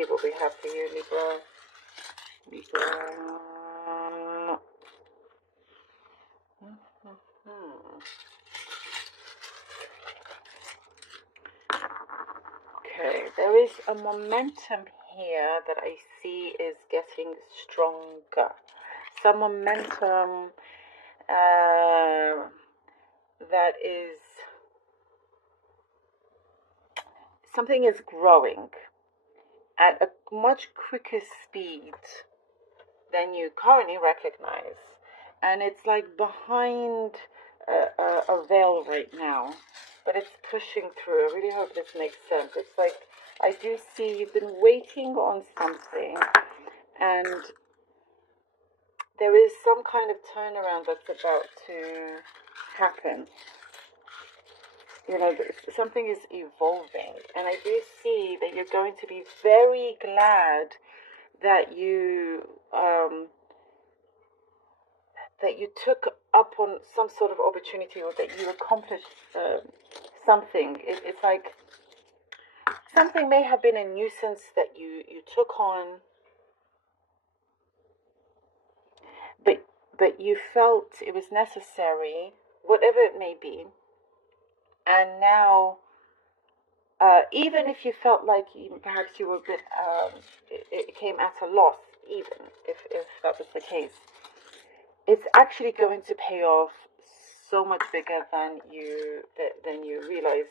see what we have for you, Libra. Libra. Okay, there is a momentum here that I see is getting stronger. Some momentum that is, something is growing at a much quicker speed than you currently recognize. And it's like behind a veil right now, but it's pushing through. I really hope this makes sense. It's like, I do see you've been waiting on something, and there is some kind of turnaround that's about to happen. You know, something is evolving, and I do see that you're going to be very glad that you took up on some sort of opportunity, or that you accomplished something. It's like something may have been a nuisance that you took on, but you felt it was necessary, whatever it may be. And now, even if you felt like perhaps you were a bit, it came at a loss, even if that was the case, it's actually going to pay off so much bigger than you realize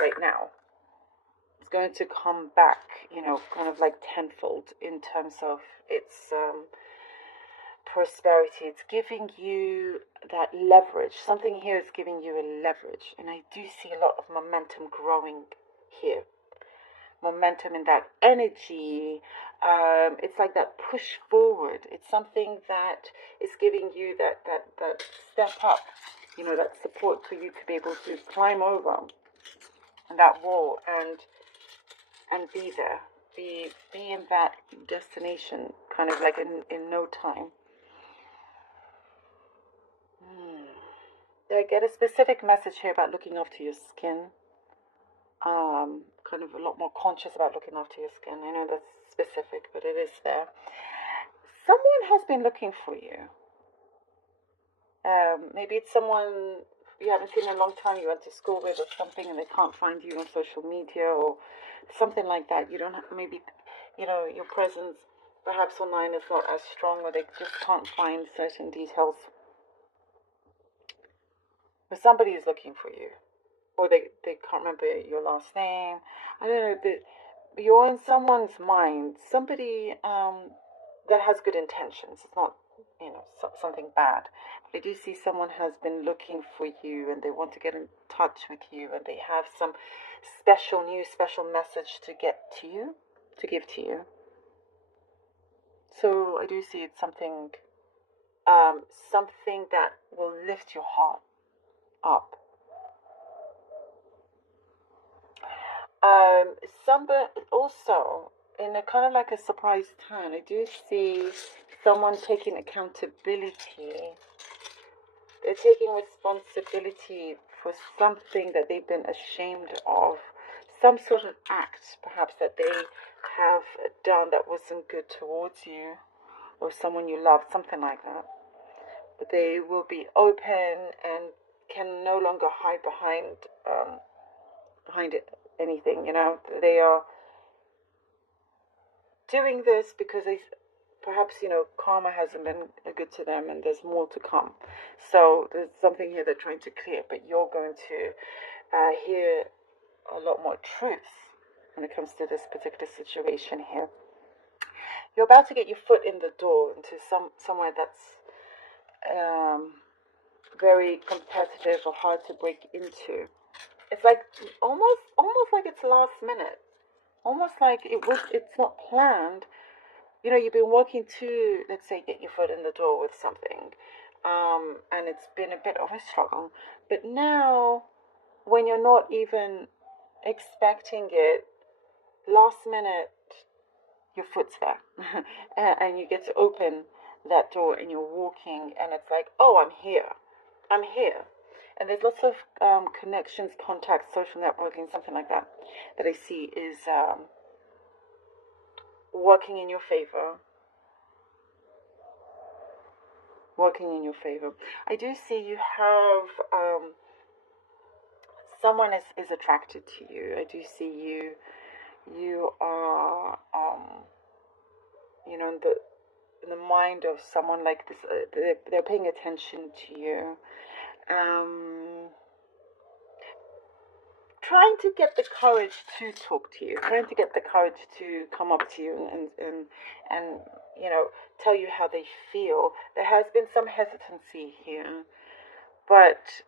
right now. It's going to come back, kind of like tenfold in terms of its prosperity. It's giving you that leverage. Something here is giving you a leverage, and I do see a lot of momentum growing here. Momentum in that energy. It's like that push forward. It's something that is giving you that step up, that support for you to be able to climb over that wall and be there, be in that destination, kind of like in no time. I get a specific message here about looking after your skin. Kind of a lot more conscious about looking after your skin. I know that's specific, but it is there. Someone has been looking for you. Maybe it's someone you haven't seen in a long time, you went to school with or something, and they can't find you on social media or something like that. You don't have, maybe, your presence perhaps online is not as strong, or they just can't find certain details. But somebody is looking for you, or they can't remember your last name. I don't know, you're in someone's mind, somebody that has good intentions. It's not, something bad. I do see someone has been looking for you, and they want to get in touch with you, and they have some special message to get to you, to give to you. So I do see it's something that will lift your heart up. Somebody also, in a kind of like a surprise turn, I do see someone taking accountability. They're taking responsibility for something that they've been ashamed of, some sort of act perhaps that they have done that wasn't good towards you or someone you love, something like that. But they will be open and can no longer hide behind anything. They are doing this because they perhaps karma hasn't been good to them, and there's more to come. So there's something here they're trying to clear, but you're going to hear a lot more truth when it comes to this particular situation here. You're about to get your foot in the door into somewhere that's very competitive or hard to break into. It's like almost like it's last minute, almost like it's not planned. You've been working to, let's say, get your foot in the door with something, and it's been a bit of a struggle. But now, when you're not even expecting it, last minute, your foot's there, and you get to open that door, and you're walking, and it's like, oh, I'm here. And there's lots of connections, contacts, social networking, something like that I see is working in your favor. Working in your favor. I do see you have someone is attracted to you. I do see you are in the mind of someone like this. They're paying attention to you. Trying to get the courage to talk to you, trying to get the courage to come up to you and tell you how they feel. There has been some hesitancy here, but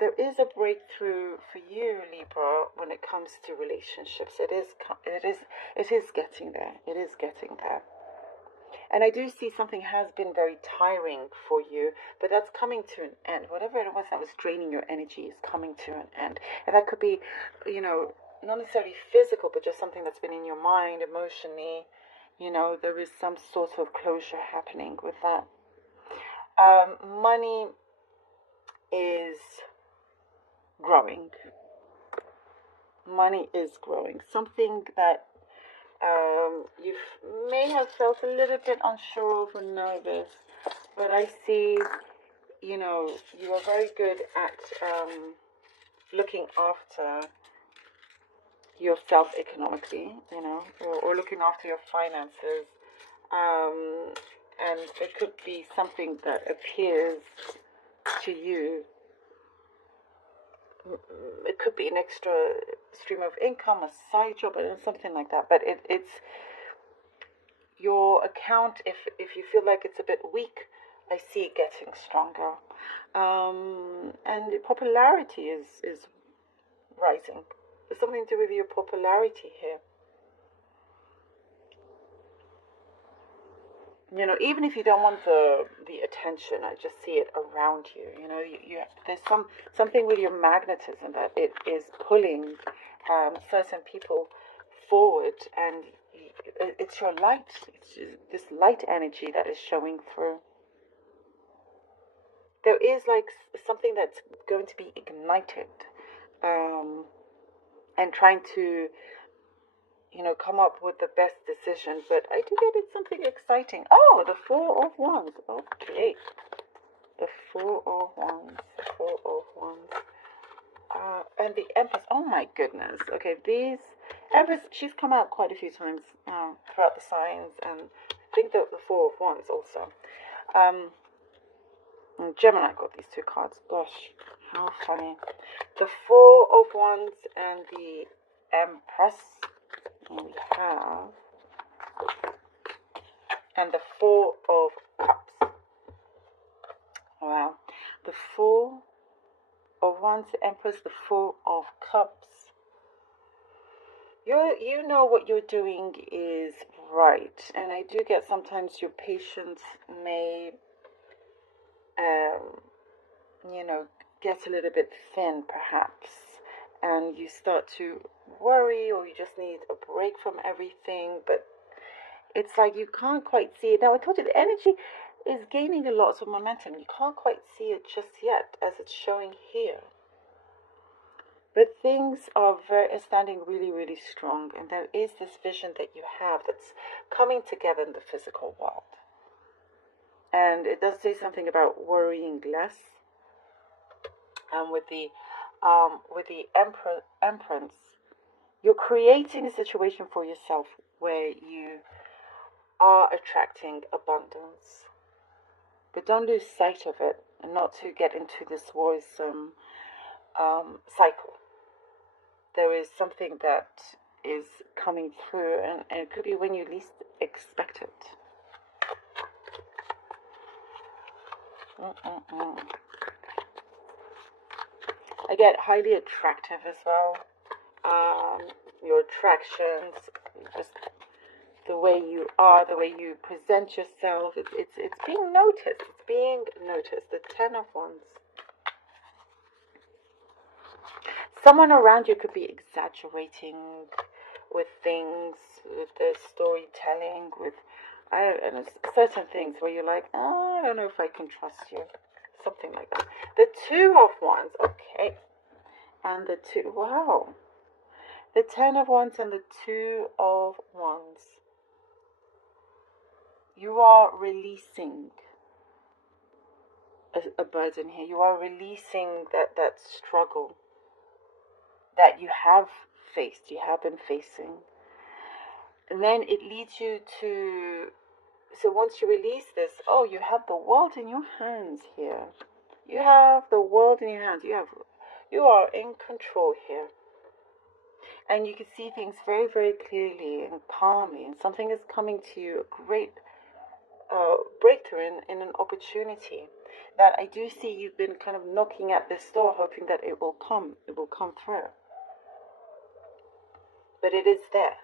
there is a breakthrough for you, Libra, when it comes to relationships. It is getting there. It is getting there. And I do see something has been very tiring for you, but that's coming to an end. Whatever it was that was draining your energy is coming to an end. And that could be, not necessarily physical, but just something that's been in your mind, emotionally. There is some sort of closure happening with that. Money is growing. Money is growing. Something that you may have felt a little bit unsure of or nervous, but I see, you are very good at looking after yourself economically, or looking after your finances. And it could be something that appears to you. It could be an extra stream of income, a side job, or something like that. But it's your account. If you feel like it's a bit weak, I see it getting stronger. And popularity is rising. There's something to do with your popularity here. Even if you don't want the attention, I just see it around you. There's something with your magnetism that it is pulling certain people forward, and it's your light. It's just this light energy that is showing through. There is like something that's going to be ignited, and trying to come up with the best decision. But I do get it something exciting. Oh, the Four of Wands. Okay. The Four of Wands. The Four of Wands. And the Empress. Oh my goodness. Okay, these Empress, she's come out quite a few times throughout the signs, and I think the Four of Wands also. And Gemini got these two cards. Gosh, how funny. The Four of Wands and the Empress. We have, and the Four of Cups. Wow. The Four of Wands, the Empress, the Four of Cups. You know what you're doing is right, and I do get sometimes your patience may get a little bit thin, perhaps, and you start to worry, or you just need a break from everything. But it's like you can't quite see it. Now, I told you the energy is gaining a lot of momentum. You can't quite see it just yet, as it's showing here. But things are standing really, really strong, and there is this vision that you have that's coming together in the physical world. And it does say something about worrying less. And with the Empress, you're creating a situation for yourself where you are attracting abundance. But don't lose sight of it, and not to get into this worrisome cycle. There is something that is coming through, and it could be when you least expect it. I get highly attractive as well. Your attractions, just the way you are, the way you present yourself, it's being noticed. It's being noticed. The Ten of Wands. Someone around you could be exaggerating with things, with their storytelling, with certain things where you're like, I don't know if I can trust you. Something like that. The Two of Wands, okay. And the two, wow. The Ten of Wands and the Two of Wands. you are releasing a burden here. You are releasing that struggle that you have faced, you have been facing. And then it leads you to, so once you release this, oh, you have the world in your hands here. You have the world in your hands. You are in control here. And you can see things very, very clearly and calmly. And something is coming to you, a great breakthrough in an opportunity that I do see you've been kind of knocking at this door, hoping that it will come through. But it is there.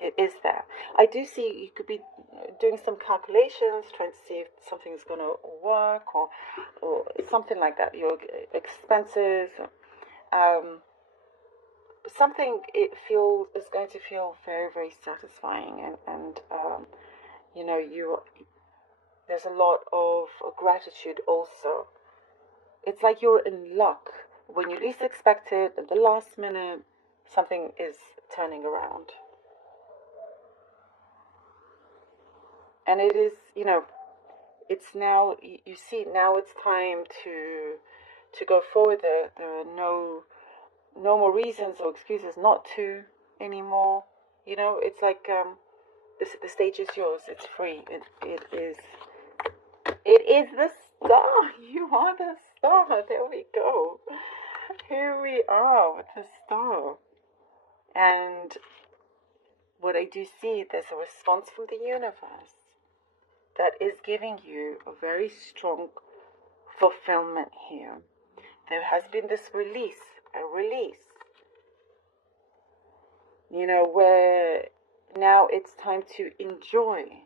It is there. I do see you could be doing some calculations, trying to see if something's going to work or something like that. Your expenses, something is going to feel very, very satisfying, and you know, there's a lot of gratitude also. It's like you're in luck. When you least expect it, at the last minute, something is turning around. And it is, you know, it's now, you see, now it's time to go forward. There are no more reasons or excuses not to anymore. You know, it's like the stage is yours. It's free. It is the star. You are the star. There we go. Here we are with the star. And what I do see, there's a response from the universe that is giving you a very strong fulfillment here. There has been this release, you know, where now it's time to enjoy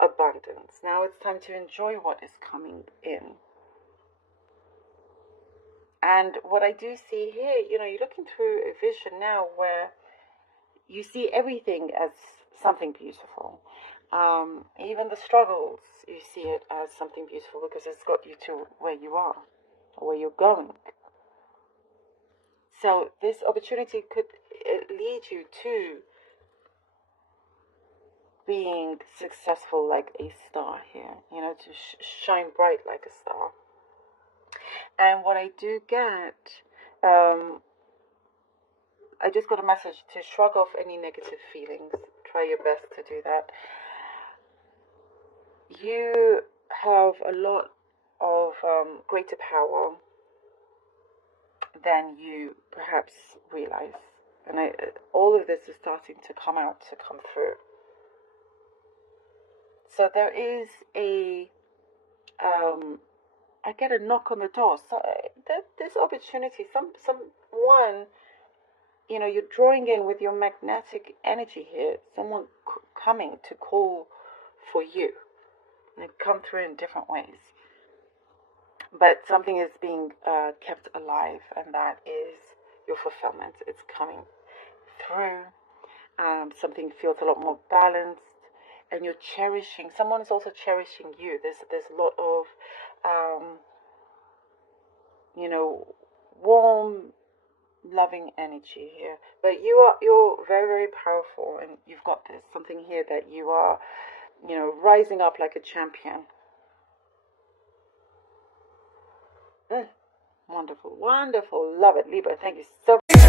abundance. Now it's time to enjoy what is coming in. And what I do see here, you know, you're looking through a vision now where you see everything as something beautiful. Even the struggles, you see it as something beautiful because it's got you to where you are, or where you're going. So this opportunity could lead you to being successful like a star here, you know, to shine bright like a star. And what I do get, I just got a message to shrug off any negative feelings. Try your best to do that. You have a lot of greater power than you perhaps realize. And all of this is starting to come out, to come through. So there is I get a knock on the door. So this opportunity, someone, you know, you're drawing in with your magnetic energy here. Someone coming to call for you. And they come through in different ways. But something is being kept alive, and that is your fulfillment. It's coming through. Something feels a lot more balanced, and you're cherishing. Someone is also cherishing you. There's a lot of, you know, warm, loving energy here. But you're very, very powerful, and you've got this something here that you are, you know, rising up like a champion. Wonderful, wonderful. Love it, Libra. Thank you so much.